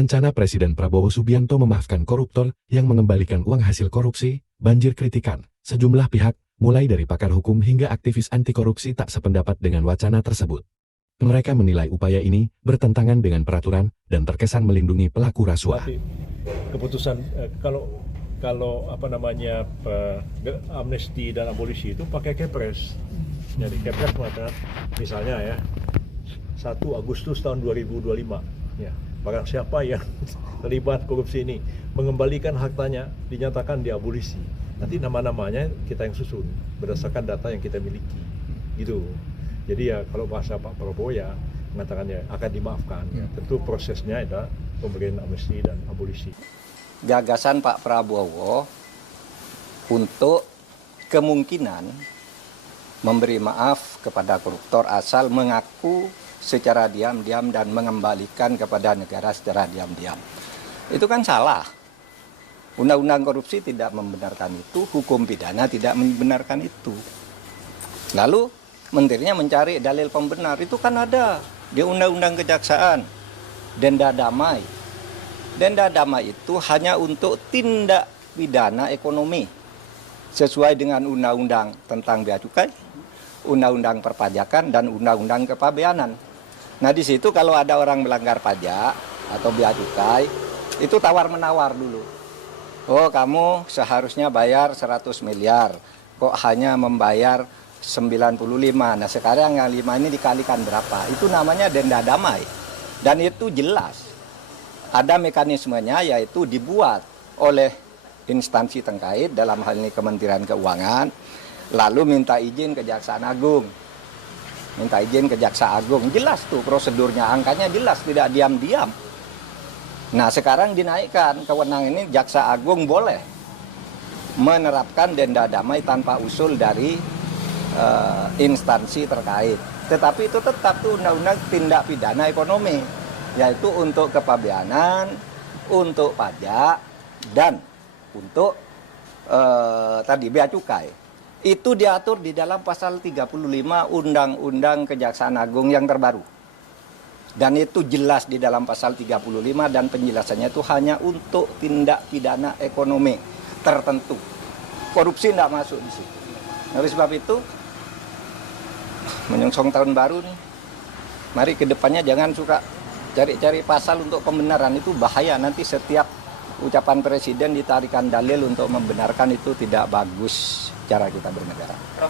Rencana Presiden Prabowo Subianto memaafkan koruptor yang mengembalikan uang hasil korupsi, banjir kritikan. Sejumlah pihak, mulai dari pakar hukum hingga aktivis anti korupsi tak sependapat dengan wacana tersebut. Mereka menilai upaya ini bertentangan dengan peraturan dan terkesan melindungi pelaku rasuah. Tapi keputusan kalau amnesti dan abolisi itu pakai Kepres. Jadi Kepres mengatakan misalnya ya 1 Agustus tahun 2025 ya, barang siapa yang terlibat korupsi ini mengembalikan hartanya dinyatakan diabolisi. Nanti nama-namanya kita yang susun berdasarkan data yang kita miliki. Gitu. Jadi ya kalau bahasa Pak Prabowo ya mengatakannya akan dimaafkan. Ya. Tentu prosesnya ada pemberian amnesti dan abolisi. Gagasan Pak Prabowo untuk kemungkinan memberi maaf kepada koruptor asal mengaku secara diam-diam dan mengembalikan kepada negara secara diam-diam. Itu kan salah. Undang-undang korupsi tidak membenarkan itu, hukum pidana tidak membenarkan itu. Lalu menterinya mencari dalil pembenar, itu kan ada di Undang-Undang Kejaksaan, denda damai. Denda damai itu hanya untuk tindak pidana ekonomi sesuai dengan undang-undang tentang bea cukai, undang-undang perpajakan dan undang-undang kepabeanan. Nah di situ kalau ada orang melanggar pajak atau bea cukai itu tawar-menawar dulu. Oh kamu seharusnya bayar 100 miliar, kok hanya membayar 95. Nah sekarang yang 5 ini dikalikan berapa? Itu namanya denda damai. Dan itu jelas. Ada mekanismenya yaitu dibuat oleh instansi terkait, dalam hal ini Kementerian Keuangan, lalu minta izin Kejaksaan Agung. Minta izin ke Jaksa Agung, jelas tuh prosedurnya, angkanya jelas, tidak diam-diam. Nah sekarang dinaikkan, kewenangan ini Jaksa Agung boleh menerapkan denda damai tanpa usul dari instansi terkait. Tetapi itu tetap tuh undang-undang tindak pidana ekonomi, yaitu untuk kepabeanan, untuk pajak, dan untuk tadi bea cukai. Itu diatur di dalam pasal 35 Undang-Undang Kejaksaan Agung yang terbaru. Dan itu jelas di dalam pasal 35 dan penjelasannya itu hanya untuk tindak pidana ekonomi tertentu. Korupsi tidak masuk di situ. Oleh sebab itu, menyongsong tahun baru nih, mari ke depannya jangan suka cari-cari pasal untuk pembenaran, itu bahaya. Nanti setiap ucapan presiden ditarikan dalil untuk membenarkan, itu tidak bagus cara kita bernegara.